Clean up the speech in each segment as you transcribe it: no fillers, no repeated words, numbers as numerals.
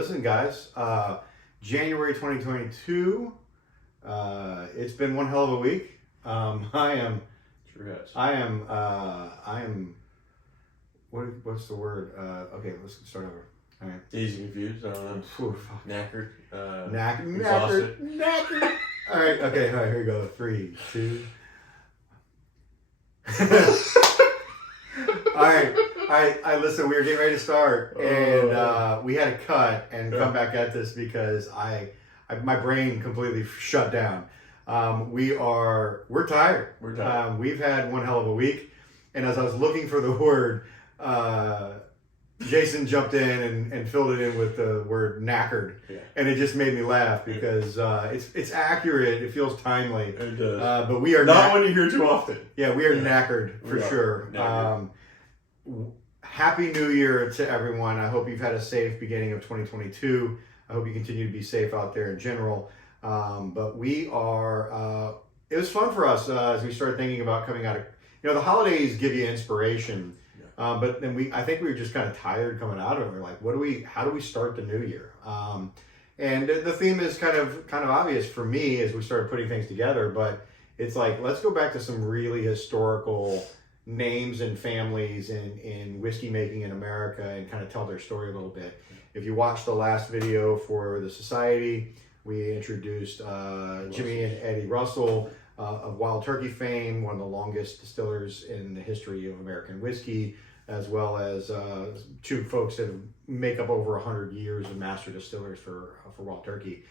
Listen, guys, January 2022. It's been one hell of a week. I am. Sure has. I am. What's the word? Okay, let's start over. All right. Easy confused. I don't know. Whew, Knackered. Knackered. All right. Okay. All right. Here we go. 3, 2. All right. I listen. We were getting ready to start, and we had to cut and come back at this because my brain completely shut down. We're tired. We're tired. We've had one hell of a week, and as I was looking for the word, Jason jumped in and filled it in with the word knackered, and it just made me laugh because it's accurate. It feels timely. It does. But we are not one you hear too often. Yeah, we are knackered for sure. Knackered. Happy New Year to everyone. I hope you've had a safe beginning of 2022. I hope you continue to be safe out there in general. But we are, it was fun for us as we started thinking about coming out of, the holidays give you inspiration. But then I think we were just kind of tired coming out of it. We're like, how do we start the new year? And the theme is kind of obvious for me as we started putting things together, but it's like, let's go back to some really historical names and families in whiskey making in America and kind of tell their story a little bit. If you watched the last video for the Society, we introduced Jimmy and Eddie Russell of Wild Turkey fame, one of the longest distillers in the history of American whiskey, as well as two folks that make up over 100 years of master distillers for Wild Turkey.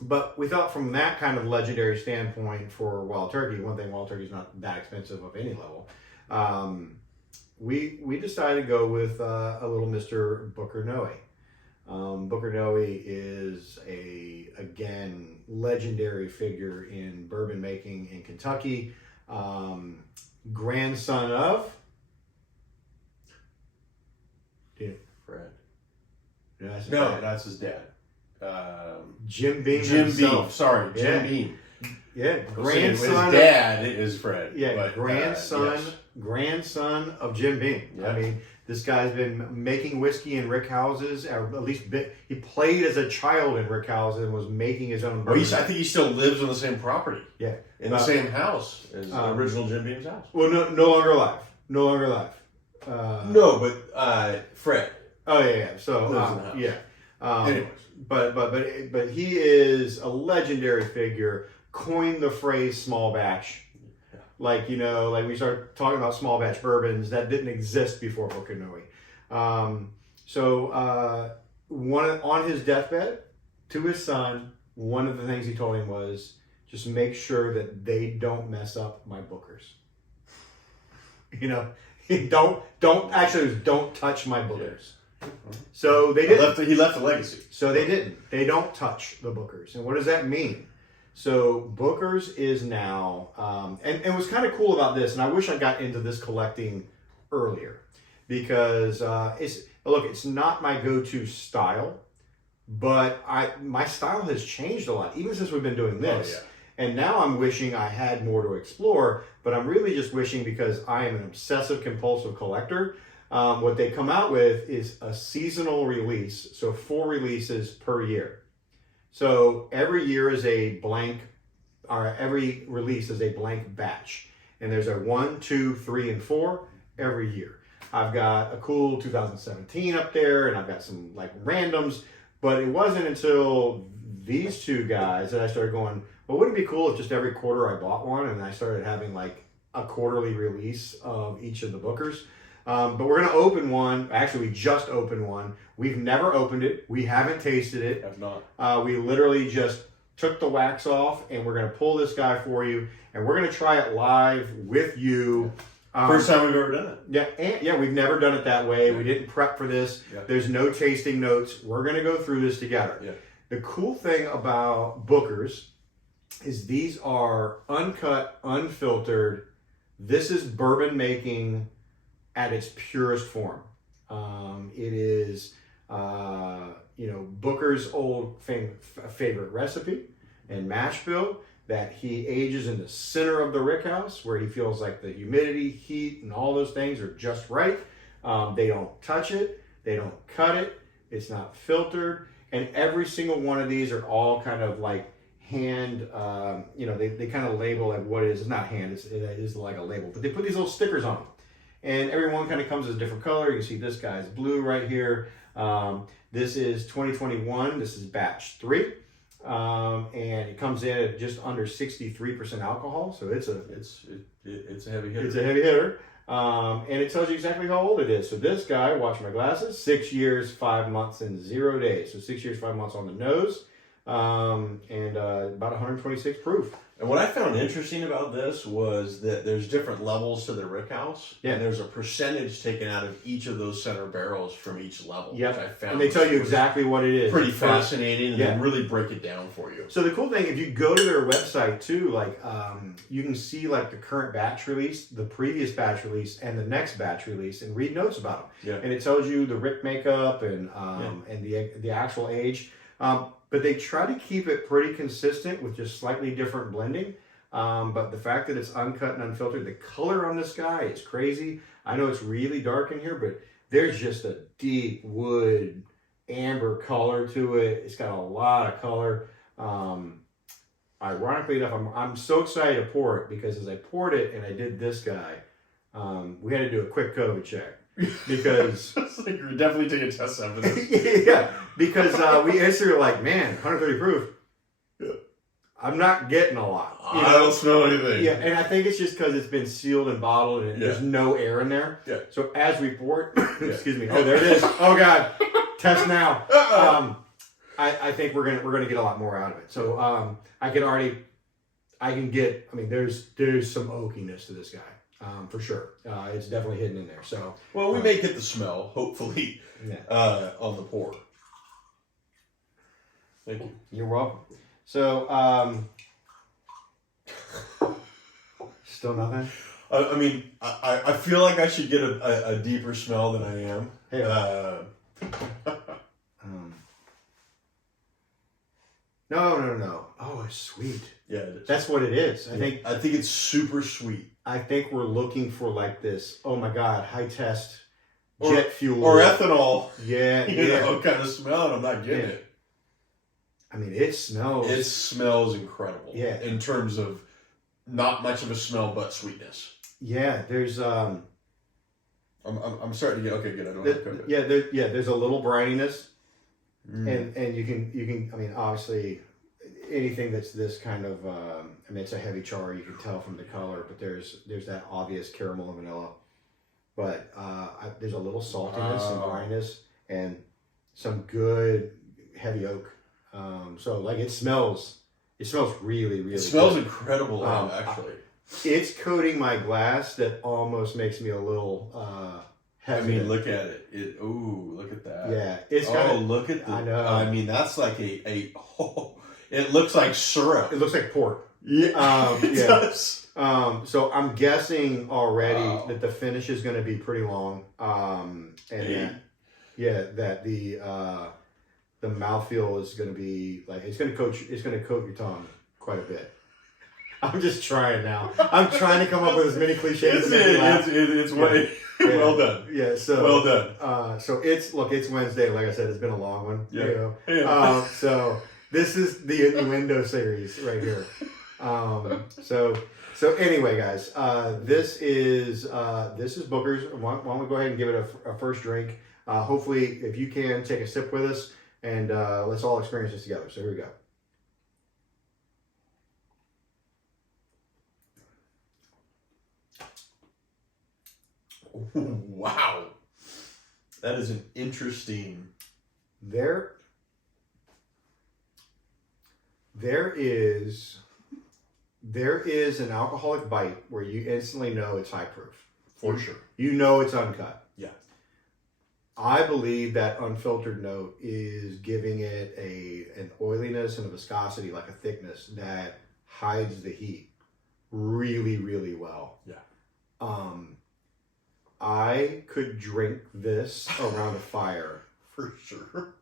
But we thought from that kind of legendary standpoint for Wild Turkey, one thing, Wild Turkey is not that expensive of any level. We decided to go with a little Mr. Booker Noe. Booker Noe is again, legendary figure in bourbon making in Kentucky. Grandson of Fred. That's his dad. Jim Beam Jim himself. Beam. Sorry, Jim Beam. Yeah, His dad is Fred. Yeah, but, grandson of Jim Beam. Yeah. I mean, this guy's been making whiskey in rick houses, or at least he played as a child in rick houses and was making his own bourbon. Well, I think he still lives on the same property. Yeah, in the same house as the original Jim Beam's house. Well, no longer alive. No longer alive. No, but Fred. Oh yeah. So lives in the house. Anyways, but he is a legendary figure. Coined the phrase small batch. Yeah. Like we start talking about small batch bourbons that didn't exist before Booker Noe. On his deathbed to his son, one of the things he told him was just make sure that they don't mess up my Bookers. Don't touch my Bookers. Yeah. So they didn't. He left a legacy. So they didn't. They don't touch the Bookers. And what does that mean? So Booker's is now, and what's kind of cool about this, and I wish I got into this collecting earlier, because it's not my go-to style, but my style has changed a lot, even since we've been doing this. Oh, yeah. And now I'm wishing I had more to explore, but I'm really just wishing, because I am an obsessive compulsive collector, what they come out with is a seasonal release, so 4 releases per year. So every year is a blank, or every release is a blank batch. And there's a 1, 2, 3, and 4 every year. I've got a cool 2017 up there, and I've got some randoms, but it wasn't until these two guys that I started going, well, wouldn't it be cool if just every quarter I bought one, and I started having a quarterly release of each of the Bookers. But we're going to open one. Actually, we just opened one. We've never opened it. We haven't tasted it. I've not. We literally just took the wax off, and we're going to pull this guy for you, and we're going to try it live with you. First time we've ever done it. Yeah, we've never done it that way. We didn't prep for this. Yeah. There's no tasting notes. We're going to go through this together. Yeah. The cool thing about Bookers is these are uncut, unfiltered. This is bourbon making at its purest form. It is, Booker's old favorite recipe and mash bill that he ages in the center of the rickhouse, where he feels like the humidity, heat, and all those things are just right. They don't touch it. They don't cut it. It's not filtered. And every single one of these are all kind of like hand, they kind of label like what it is. It's not hand, it is like a label. But they put these little stickers on them. And every one kind of comes as a different color. You can see this guy's blue right here. This is 2021. This is batch 3. And it comes in at just under 63% alcohol. So it's a heavy hitter. It's a heavy hitter. And it tells you exactly how old it is. So this guy, watch my glasses, 6 years, 5 months, and 0 days. So 6 years, 5 months on the nose, and about 126 proof. And what I found interesting about this was that there's different levels to the rickhouse. Yeah. And there's a percentage taken out of each of those center barrels from each level. Yeah. Which I found. And they tell you exactly what it is. Pretty fascinating, and yeah. they really break it down for you. So the cool thing, if you go to their website too, like you can see like the current batch release, the previous batch release, and the next batch release, and read notes about them. Yeah. And it tells you the rick makeup and the actual age. But they try to keep it pretty consistent with just slightly different blending. But the fact that it's uncut and unfiltered, the color on this guy is crazy. I know it's really dark in here, but there's just a deep wood amber color to it. It's got a lot of color. Ironically enough, I'm so excited to pour it because as I poured it and I did this guy, we had to do a quick COVID check. Because like you're definitely taking tests after this. Yeah, because we instantly were like, man, 130 proof. Yeah. I'm not getting a lot. I don't smell anything. Yeah, and I think it's just because it's been sealed and bottled and there's no air in there. Yeah. So as we pour it, excuse me. Oh, there it is. Oh God, test now. I think we're gonna get a lot more out of it. So I can get. I mean, there's some oakiness to this guy. For sure. It's definitely hidden in there. So, well, we may get the smell, hopefully, on the pour. Thank you. You're welcome. So, still nothing? I mean, I feel like I should get a deeper smell than I am. Hey, No. Oh, it's sweet. Yeah, it is. That's what it is. I think it's super sweet. I think we're looking for like this, oh my God, high test jet fuel. Or ethanol. Yeah. You know, kind of smell, and I'm not getting it. I mean, it smells. It smells incredible. Yeah. In terms of not much of a smell, but sweetness. Yeah, there's I'm starting to get okay. Good. I don't have COVID. There's a little brininess, and you can. I mean, obviously, anything that's this kind of. I mean, it's a heavy char. You can tell from the color, but there's that obvious caramel and vanilla. But there's a little saltiness and brininess, and some good heavy oak. So like it smells really, really. It smells good. incredible, actually. It's coating my glass that almost makes me a little hesitant. I mean, look at it. Ooh, look at that. Yeah, it's look at that. I know. I mean, that's like it looks like syrup. It looks like port. Yeah, it does. So I'm guessing already that the finish is going to be pretty long. That the mouthfeel is going to be like it's going to coat your tongue quite a bit. I'm just trying now. I'm trying to come up with as many cliches. Well done. Yeah. So well done. So it's Wednesday. Like I said, it's been a long one. Yeah. You know? So this is the innuendo series right here. So anyway, guys, this is Booker's. Why don't we go ahead and give it a first drink? Hopefully, if you can, take a sip with us, and let's all experience this together. So here we go. Wow, that is an interesting. There is an alcoholic bite where you instantly know it's high proof. For sure. You know it's uncut. Yeah. I believe that unfiltered note is giving it an oiliness and a viscosity, like a thickness, that hides the heat really, really well. Yeah. I could drink this around a fire. For sure.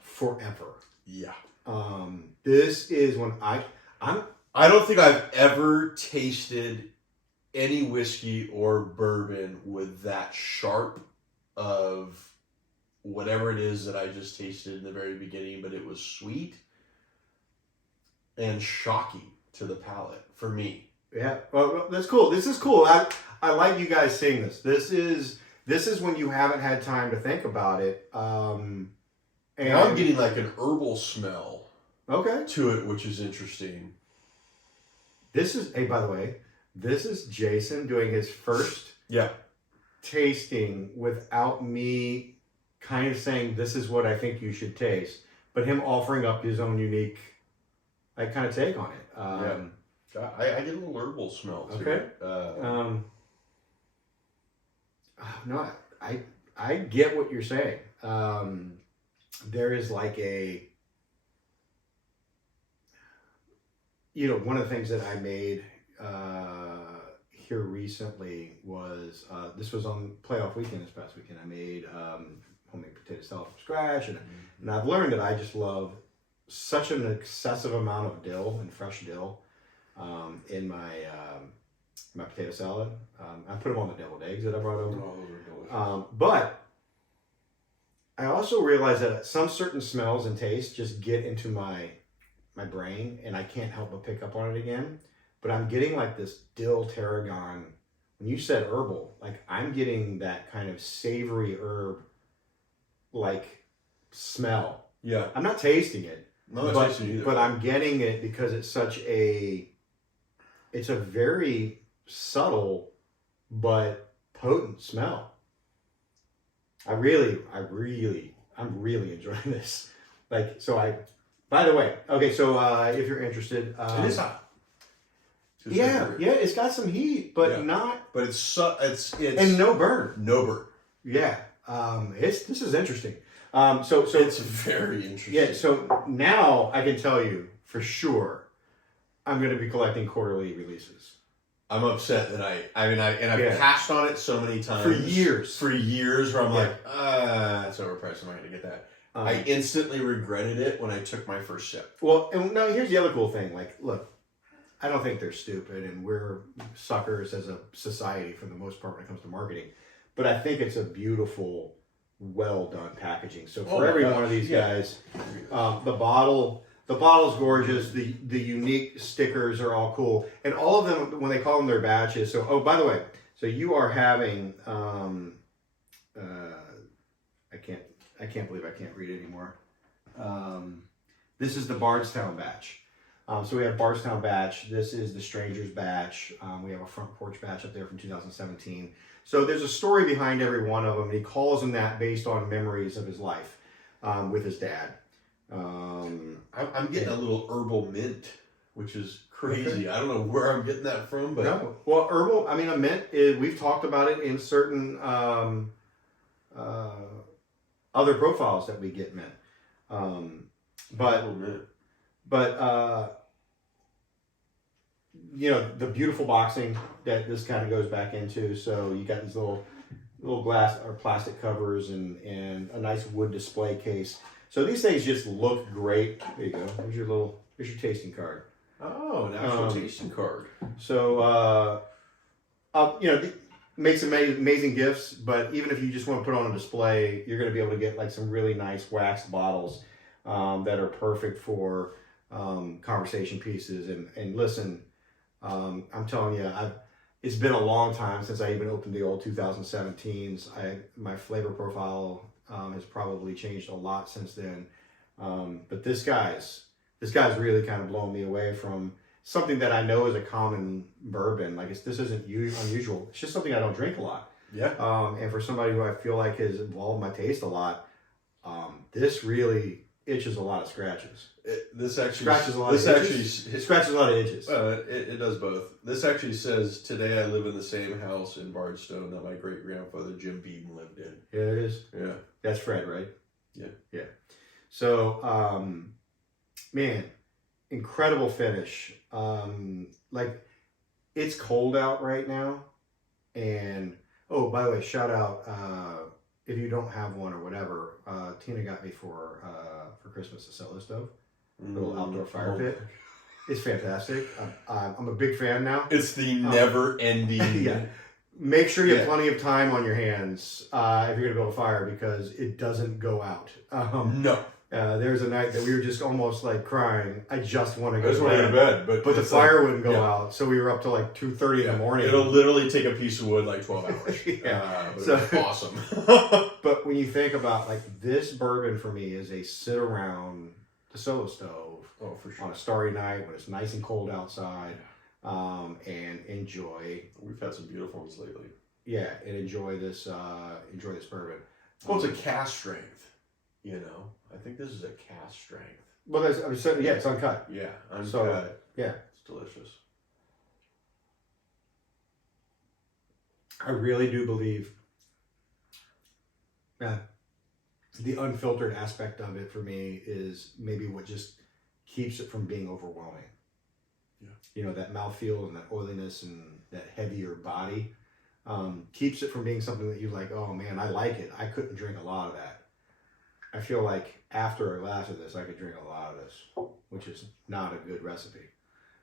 Forever. Yeah. This is when I don't think I've ever tasted any whiskey or bourbon with that sharp of whatever it is that I just tasted in the very beginning, but it was sweet and shocking to the palate for me. Yeah, well, that's cool. This is cool. I like you guys seeing this. This is when you haven't had time to think about it. And I'm getting like an herbal smell okay to it, which is interesting. This is, hey, by the way, this is Jason doing his first tasting without me kind of saying this is what I think you should taste, but him offering up his own unique like kind of take on it. I get a little herbal smell to okay. it. No, I get what you're saying. There is like one of the things that I made here recently was this was on playoff weekend this past weekend. I made homemade potato salad from scratch, and I've learned that I just love such an excessive amount of dill and fresh dill in my potato salad. I put them on the deviled eggs that I brought over. Oh, those are delicious. But I also realized that some certain smells and tastes just get into my brain, and I can't help but pick up on it again. But I'm getting like this dill tarragon. When you said herbal, like I'm getting that kind of savory herb like smell. Yeah. I'm not tasting it. I'm not tasting it either. But I'm getting it because it's it's a very subtle but potent smell. I'm really enjoying this. Like, by the way, okay, so if you're interested, it is hot. Yeah, it's got some heat, but not. But it's and no burn. No burn. Yeah, this is interesting. So it's very interesting. Yeah, so now I can tell you for sure, I'm going to be collecting quarterly releases. I'm upset that I've passed on it so many times for years. Where I'm like, it's overpriced. I'm not going to get that. I instantly regretted it when I took my first sip. Well, and now here's the other cool thing. Like, look, I don't think they're stupid, and we're suckers as a society for the most part when it comes to marketing. But I think it's a beautiful, well done packaging. So for every one of these guys, the bottle's gorgeous. The unique stickers are all cool, and all of them when they call them their batches. So by the way, so you are having I can't believe I can't read it anymore. This is the Bardstown batch. So we have Bardstown batch. This is the Strangers batch. We have a Front Porch batch up there from 2017. So there's a story behind every one of them. And he calls them that based on memories of his life with his dad. I'm getting a little herbal mint, which is crazy. Okay. I don't know where I'm getting that from, but no. Well, herbal. I mean, a mint is. We've talked about it in certain other profiles that we get mint. The beautiful boxing that this kind of goes back into. So you got these little glass or plastic covers and a nice wood display case. So these things just look great. There you go. Here's your tasting card. Oh, an actual tasting card. So, makes amazing gifts, but even if you just want to put on a display, you're going to be able to get like some really nice waxed bottles that are perfect for conversation pieces. And listen, I'm telling you, it's been a long time since I even opened the old 2017s. My flavor profile has probably changed a lot since then. But this guy's really kind of blown me away from something that I know is a common bourbon. Like this isn't unusual. It's just something I don't drink a lot. Yeah. And for somebody who I feel like has evolved my taste a lot, this really itches a lot of scratches. It scratches a lot of itches. It does both. This actually says, "Today I live in the same house in Bardstown that my great grandfather Jim Beaton lived in." Yeah, there it is. Yeah. That's Fred, right? Yeah. Yeah. So, man, incredible finish. Like it's cold out right now, and by the way, shout out if you don't have one or whatever. Tina got me for Christmas a cello stove, a little outdoor fire pit. It's fantastic. I'm a big fan now. It's the never-ending. Yeah. make sure you have plenty of time on your hands if you're going to build a fire because it doesn't go out. No. There's a night that we were just almost like crying. I just want to go to bed. But the fire wouldn't go out. So we were up till like 2:30 in the morning. It'll literally take a piece of wood like 12 hours. But so, it was awesome. But when you think about like this bourbon for me is a sit around the solo stove for sure. on a starry night when it's nice and cold outside and enjoy. We've had some beautiful ones lately. Yeah, and enjoy this bourbon. Well, it's a cast strength, you know. I think this is a cast strength. Well, it's uncut. Yeah, uncut. So, yeah. It's delicious. I really do believe the unfiltered aspect of it for me is maybe what just keeps it from being overwhelming. Yeah. You know, that mouthfeel and that oiliness and that heavier body keeps it from being something that you're like, oh man, I like it. I couldn't drink a lot of that. I feel like after a glass of this, I could drink a lot of this, which is not a good recipe.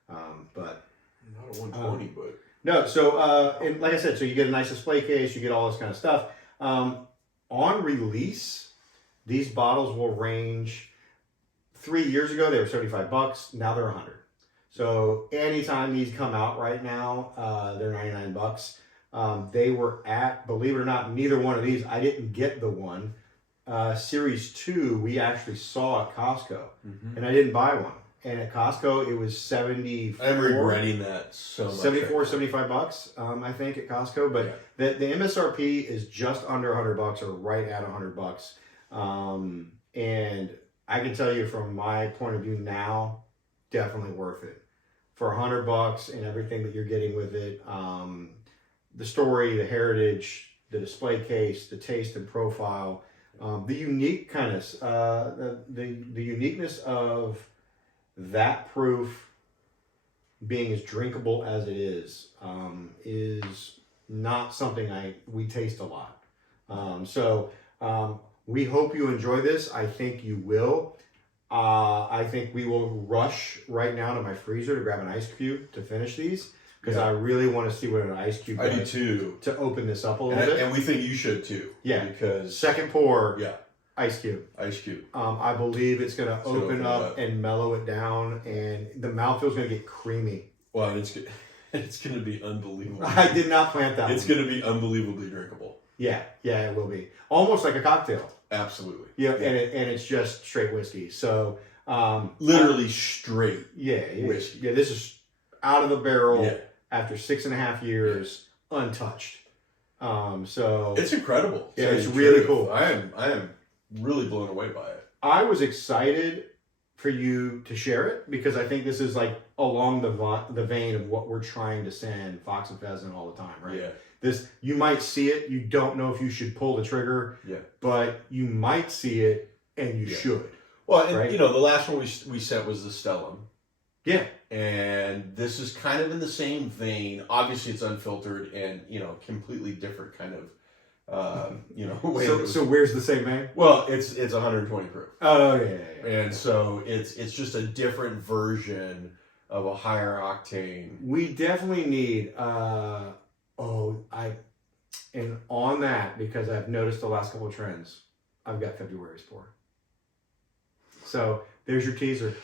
But not a 120, but no. So, and like I said, so you get a nice display case, you get all this kind of stuff. On release, these bottles will range. 3 years ago, they were $75. Now they're $100. So anytime these come out right now, they're $99. They were at, believe it or not, neither one of these. I didn't get the one. Series 2 we actually saw at Costco, and I didn't buy one. And at Costco it was 74. I'm regretting that so much. 74, right, $75, I think at Costco. But the MSRP is just under $100 or right at $100. And I can tell you from my point of view now, definitely worth it for $100 and everything that you're getting with it. The story, the heritage, the display case, the taste and profile. The unique kind of the uniqueness of that proof being as drinkable as it is not something we taste a lot. So we hope you enjoy this. I think you will. I think we will rush right now to my freezer to grab an ice cube to finish these. Because I really want to see what an ice cube does. I do too. To open this up a little bit. And we think you should too. Yeah. Because second pour, ice cube. Ice cube. I believe it's going to open up and mellow it down, and the mouthfeel's going to get creamy. Well, and it's going to be unbelievable. I did not plant that. It's going to be unbelievably drinkable. Yeah, it will be. Almost like a cocktail. Absolutely. Yeah, and it's just straight whiskey. So literally straight whiskey. Yeah, this is out of the barrel. Yeah. After 6.5 years, untouched. So it's incredible. Yeah, it's really cool. I am really blown away by it. I was excited for you to share it because I think this is like along the vein of what we're trying to send Fox and Pheasant all the time, right? Yeah. This, you might see it, you don't know if you should pull the trigger, but you might see it and you should. Well, and you know, the last one we sent was the Stellum. Yeah. And this is kind of in the same vein. Obviously, it's unfiltered and, you know, completely different kind of, you know, way. So where's the same vein? Well, it's 120 proof. Oh, yeah. And so it's just a different version of a higher octane. We definitely need, and on that, because I've noticed the last couple of trends, I've got February's pour. So there's your teaser.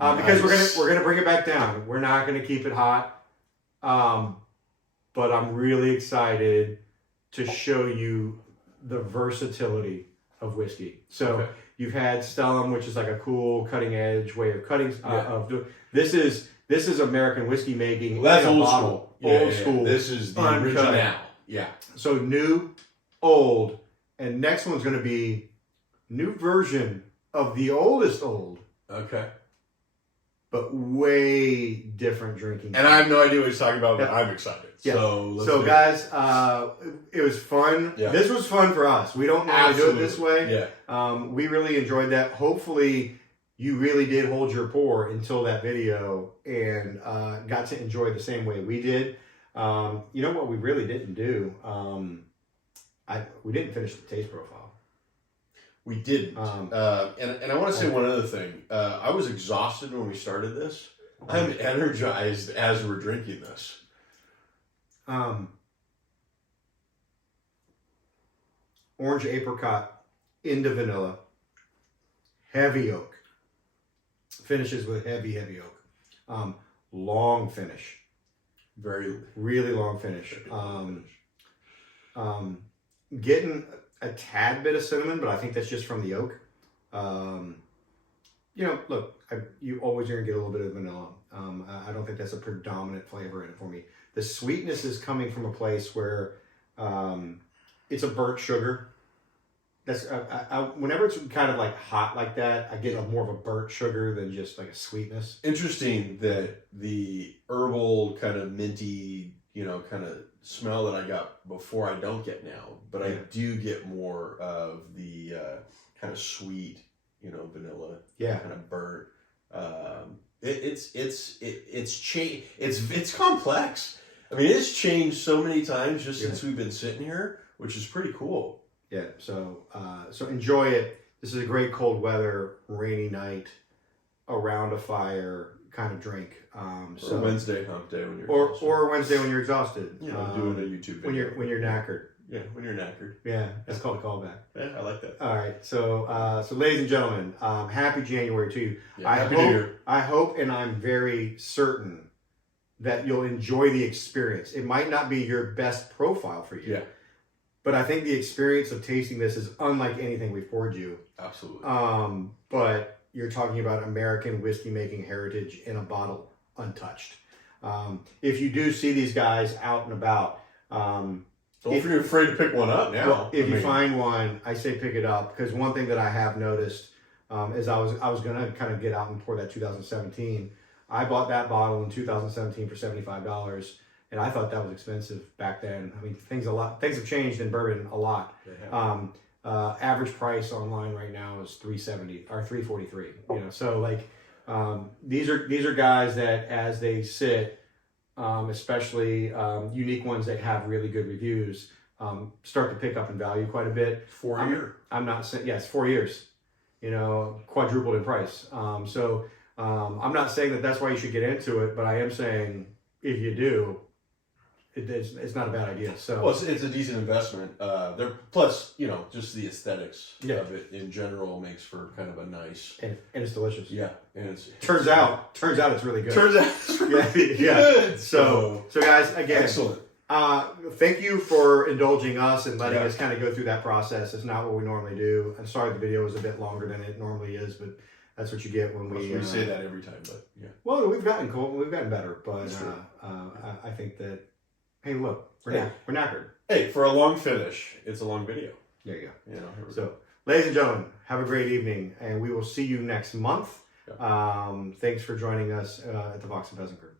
Because we're gonna bring it back down. We're not gonna keep it hot, but I'm really excited to show you the versatility of whiskey. So you've had Stellum, which is like a cool cutting edge way of cutting. This is American whiskey making. Well, that's in a old bottle. school. Old school. This is the uncut. original. Yeah. So new, old, and next one's gonna be new version of the oldest old. Okay. But way different drinking. And I have no idea what he's talking about, but I'm excited. Yeah. So guys, it was fun. Yeah. This was fun for us. We don't normally do it this way. Yeah. We really enjoyed that. Hopefully, you really did hold your pour until that video and got to enjoy the same way we did. You know what we really didn't do? We didn't finish the taste profile. We didn't. And I want to say one other thing. I was exhausted when we started this. I'm energized as we're drinking this. orange apricot into vanilla, heavy oak. Finishes with heavy oak. Long finish. Really long finish. Getting a tad bit of cinnamon, but I think that's just from the oak. Look, you always are going to get a little bit of vanilla. I don't think that's a predominant flavor in it for me. The sweetness is coming from a place where it's a burnt sugar. That's whenever it's kind of like hot like that, I get more of a burnt sugar than just like a sweetness. Interesting that the herbal kind of minty, kind of smell that I got before I don't get now, but I do get more of the kind of sweet, vanilla, kind of burnt. It's changed. It's complex. I mean, it's changed so many times just since we've been sitting here, which is pretty cool. Yeah. So enjoy it. This is a great cold weather, rainy night, around a fire kind of drink. Or Wednesday hump day when you're or Wednesday when you're exhausted. Doing a YouTube video when you're knackered. Yeah, when you're knackered. Yeah, that's called a callback. Yeah, I like that. All right, so ladies and gentlemen, happy January to you. Yeah, happy New Year. I hope, and I'm very certain that you'll enjoy the experience. It might not be your best profile for you, but I think the experience of tasting this is unlike anything we've poured you. Absolutely. But you're talking about American whiskey making heritage in a bottle, untouched. If you do see these guys out and about. Don't be afraid to pick one up now. Well, if you find one, I say pick it up, because one thing that I have noticed is I was going to kind of get out and pour that 2017. I bought that bottle in 2017 for $75, and I thought that was expensive back then. I mean, things have changed in bourbon a lot. Average price online right now is $370 or $343. So like these are guys that as they sit. Especially unique ones that have really good reviews, start to pick up in value quite a bit. 4 years. I'm not saying, yes, 4 years, quadrupled in price. So I'm not saying that that's why you should get into it, but I am saying if you do, it's not a bad idea. So well, it's a decent investment. Plus, just the aesthetics of it in general makes for kind of a nice and it's delicious. Yeah, and it's turns out it's really good. Turns out it's really good. So guys, again, excellent. Thank you for indulging us and letting us kind of go through that process. It's not what we normally do. I'm sorry the video was a bit longer than it normally is, but that's what you get when we say that every time. But yeah, well, we've gotten cool, we've gotten better, but I think that. Hey, look, we're knackered. Hey, for a long finish, it's a long video. There you go. Here we so, go. Ladies and gentlemen, have a great evening, and we will see you next month. Thanks for joining us at the Fox and Pheasant Group.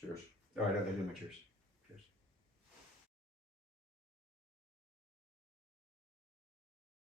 Cheers. All right, I did my cheers.